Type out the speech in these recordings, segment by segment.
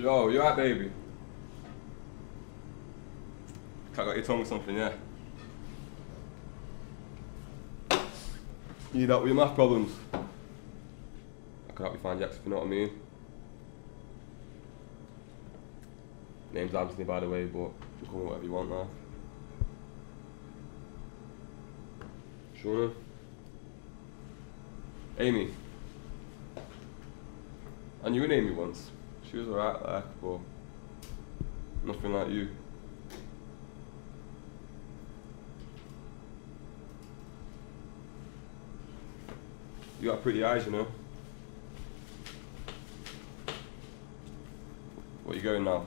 Yo, you alright, baby? I got your tongue or something, yeah? You need help with your math problems? I can help you find Jax if you know what I mean. Name's Anthony, by the way, but you can call me whatever you want now. Sure. Amy. I knew an Amy once. She was alright, like, but nothing like you. You got pretty eyes, you know. Where you going now?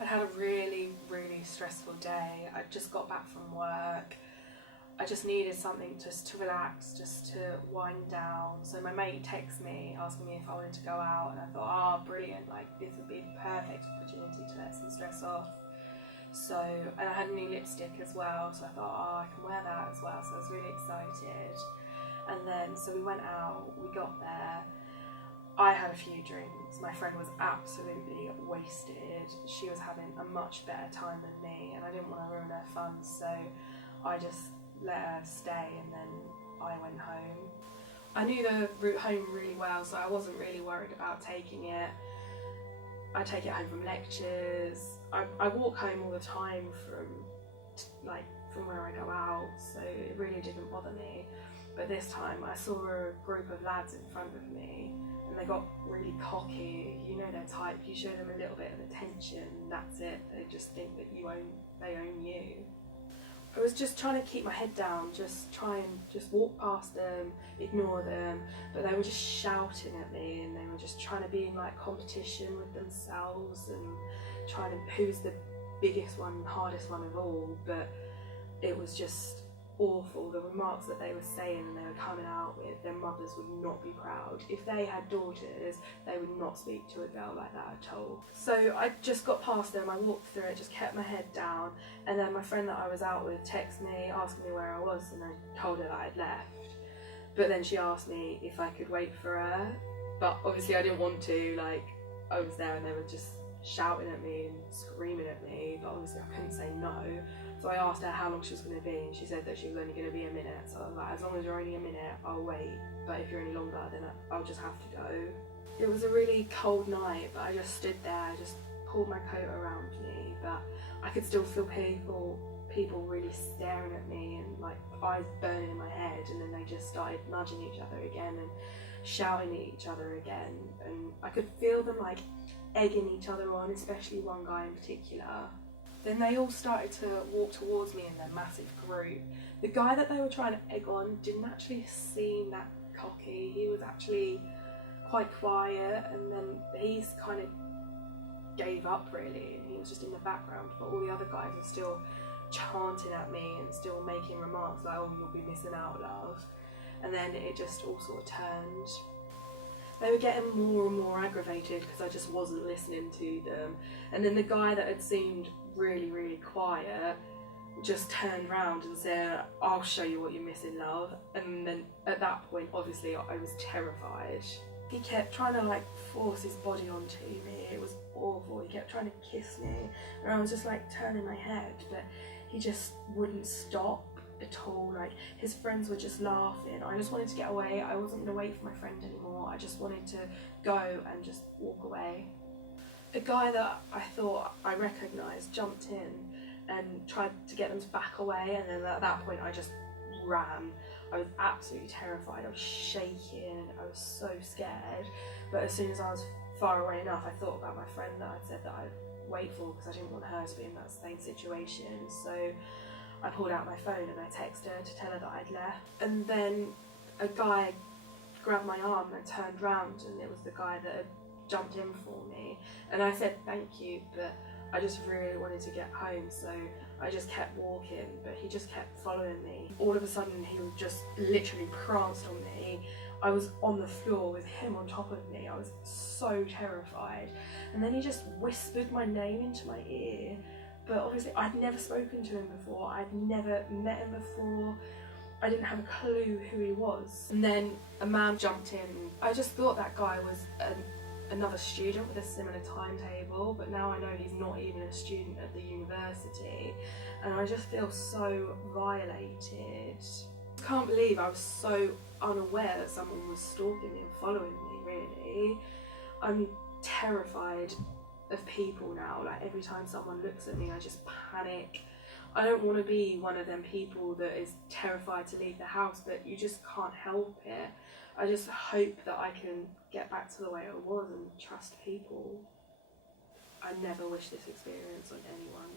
I'd had a really, really stressful day. I just got back from work. I just needed something just to relax, just to wind down. So my mate texted me asking me if I wanted to go out, and I thought, oh, brilliant, like this would be the perfect opportunity to let some stress off. So, and I had a new lipstick as well, so I thought, oh, I can wear that as well. So I was really excited. And then, so we went out, we got there. I had a few drinks. My friend was absolutely wasted. She was having a much better time than me, and I didn't want to ruin her fun, so I just let her stay, and then I went home. I knew the route home really well, so I wasn't really worried about taking it. I take it home from lectures. I walk home all the time from where I go out, so it really didn't bother me. But this time I saw a group of lads in front of me, and they got really cocky. You know their type, you show them a little bit of attention, that's it. They just think that they own you. I was just trying to keep my head down, just try and just walk past them, ignore them, but they were just shouting at me, and they were just trying to be in like competition with themselves and trying to who's the biggest one, hardest one of all. But it was just awful. The remarks that they were saying and they were coming out with, their mothers would not be proud. If they had daughters, they would not speak to a girl like that at all. So I just got past them, I walked through it, just kept my head down, and then my friend that I was out with texted me, asking me where I was, and I told her that I'd left. But then she asked me if I could wait for her, but obviously I didn't want to, like, I was there and they were just shouting at me and screaming at me, but obviously I couldn't say no. So I asked her how long she was going to be, and she said that she was only going to be a minute. So I was like, as long as you're only a minute, I'll wait, but if you're any longer, then I'll just have to go. It was a really cold night, but I just stood there, I just pulled my coat around me, but I could still feel people really staring at me and like eyes burning in my head, and then they just started nudging each other again and shouting at each other again, and I could feel them like egging each other on, especially one guy in particular. Then they all started to walk towards me in their massive group. The guy that they were trying to egg on didn't actually seem that cocky. He was actually quite quiet, and then he kind of gave up really, and he was just in the background, but all the other guys were still chanting at me and still making remarks like, oh, you'll be missing out, love. And then it just all sort of turned. They were getting more and more aggravated because I just wasn't listening to them. And then the guy that had seemed really, really quiet just turned round and said, I'll show you what you're missing, love. And then at that point, obviously, I was terrified. He kept trying to like force his body onto me. It was awful. He kept trying to kiss me, and I was just like turning my head, but he just wouldn't stop at all. Like, his friends were just laughing. I just wanted to get away. I wasn't gonna wait for my friend anymore. I just wanted to go and just walk away. A guy that I thought I recognised jumped in and tried to get them to back away, and then at that point I just ran. I was absolutely terrified. I was shaking. I was so scared. But as soon as I was far away enough, I thought about my friend that I'd said that I'd wait for, because I didn't want her to be in that same situation. So I pulled out my phone and I texted her to tell her that I'd left. And then a guy grabbed my arm and turned round, and it was the guy that had jumped in for me. And I said thank you, but I just really wanted to get home, so I just kept walking, but he just kept following me. All of a sudden, he just literally pranced on me. I was on the floor with him on top of me. I was so terrified. And then he just whispered my name into my ear, but obviously I'd never spoken to him before. I'd never met him before. I didn't have a clue who he was. And then a man jumped in. I just thought that guy was another student with a similar timetable, but now I know he's not even a student at the university, and I just feel so violated. Can't believe I was so unaware that someone was stalking me and following me, really. I'm terrified of people now. Like, every time someone looks at me, I just panic. I don't want to be one of them people that is terrified to leave the house, but you just can't help it. I just hope that I can get back to the way I was and trust people. I never wish this experience on anyone.